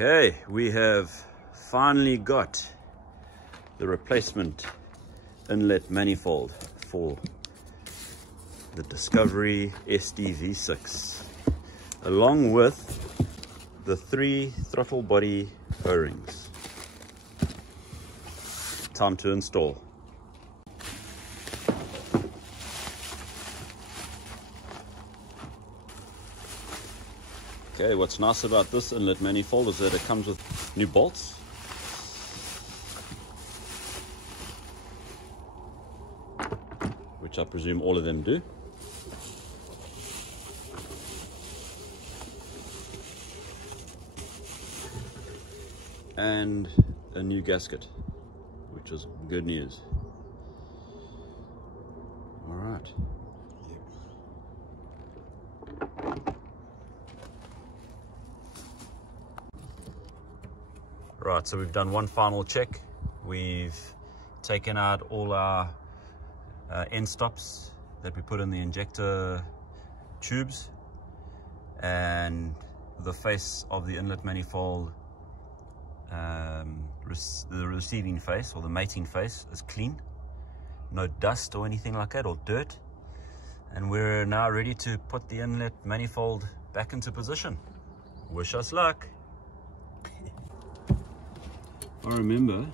Okay, we have finally got the replacement inlet manifold for the Discovery SD-V6, along with the 3 throttle body O-rings. Time to install. Okay, what's nice about this inlet manifold is that it comes with new bolts. Which I presume all of them do. And a new gasket, which is good news. All right. Right, so we've done one final check. We've taken out all our end stops that we put in the injector tubes, and the face of the inlet manifold, the receiving face or the mating face, is clean. No dust or anything like that, or dirt. And we're now ready to put the inlet manifold back into position. Wish us luck. I remember,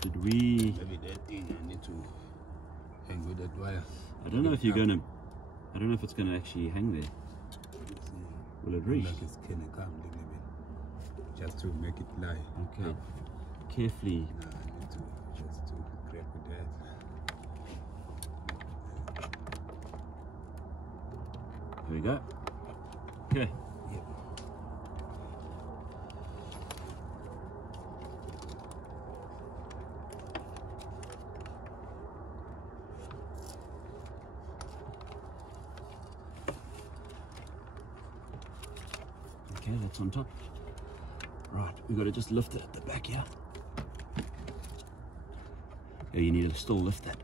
did we... Maybe that thing I need to hang with that wire. I don't know if you're gonna... I don't know if it's gonna actually hang there. Will it reach? Like it's gonna come a little bit, just to make it lie. Okay. Carefully. No, I need to just to grab with that. There we go. Okay. Yep. Okay, that's on top. Right, we've got to just lift it at the back here. Oh, you need to still lift that.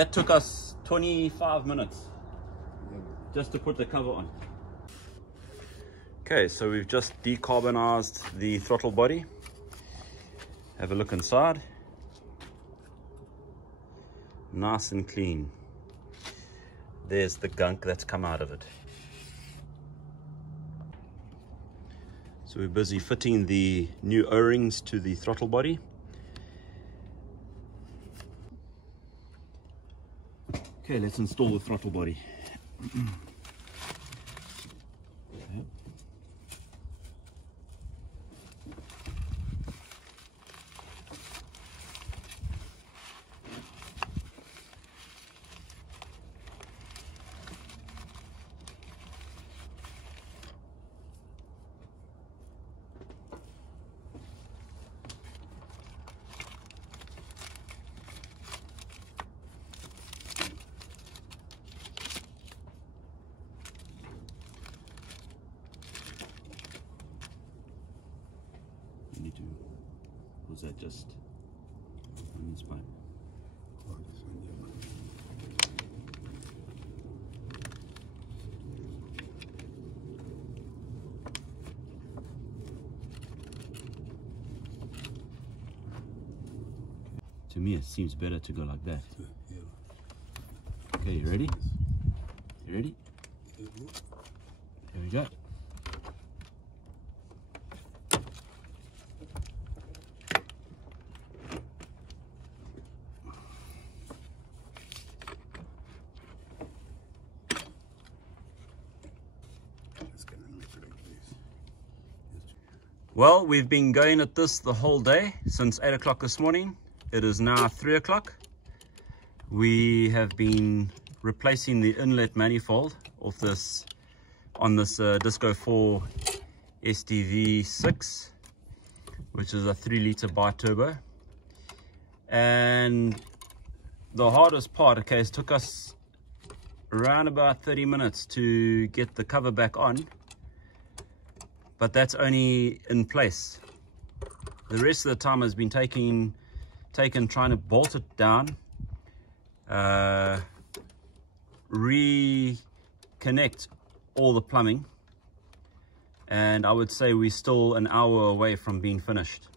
That took us 25 minutes just to put the cover on. Okay, so we've just decarbonized the throttle body. Have a look inside. Nice and clean. There's the gunk that's come out of it. So we're busy fitting the new O-rings to the throttle body. Okay, let's install the throttle body. Was that just on his pipe? To me, it seems better to go like that. Okay, you ready? You ready? Here we go. Well, we've been going at this the whole day since 8 o'clock this morning. It is now 3 o'clock. We have been replacing the inlet manifold off this on this Disco 4 SDV6, which is a 3-liter bi-turbo. And the hardest part, okay, it took us around about 30 minutes to get the cover back on. But that's only in place. The rest of the time has been taken trying to bolt it down, reconnect all the plumbing, and I would say we're still an hour away from being finished.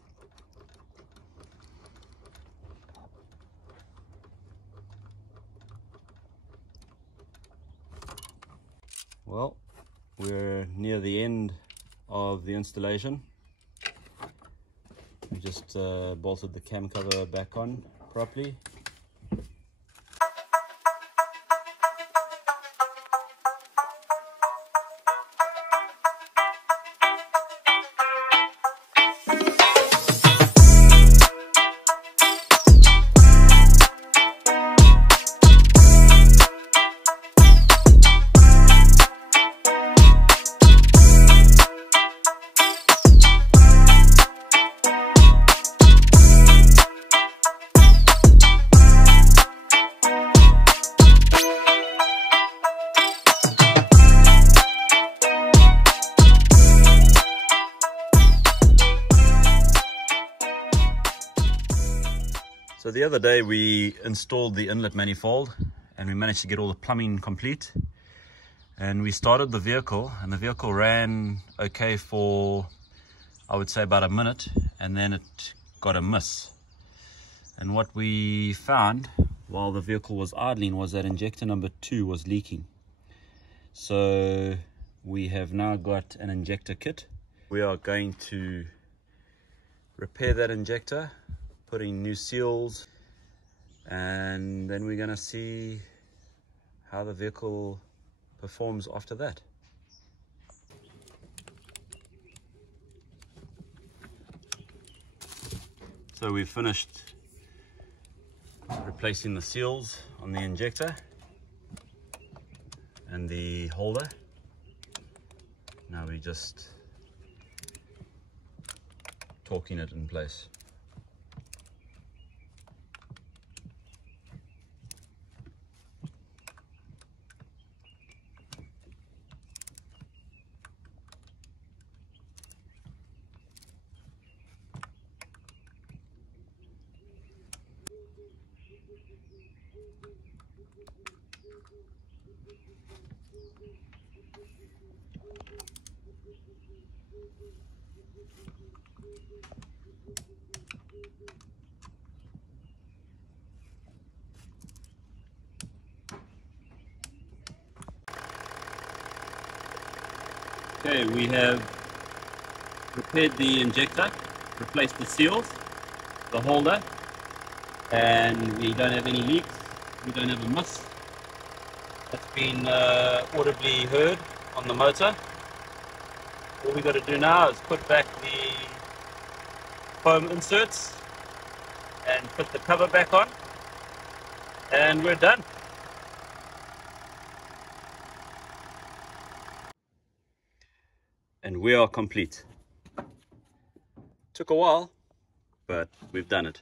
Well, we're near the end of the installation. We just bolted the cam cover back on properly. So the other day we installed the inlet manifold and we managed to get all the plumbing complete, and we started the vehicle, and the vehicle ran okay for, I would say, about a minute, and then it got a miss. And what we found while the vehicle was idling was that injector number 2 was leaking. So we have now got an injector kit. We are going to repair that injector, putting new seals, and then we're going to see how the vehicle performs after that. So we've finished replacing the seals on the injector and the holder. Now we're just torquing it in place. Okay, we have repaired the injector, replaced the seals, the holder, and we don't have any leaks, we don't have a miss. That's been audibly heard on the motor. All we got to do now is put back the foam inserts and put the cover back on, and we're done. And we are complete. Took a while, but we've done it.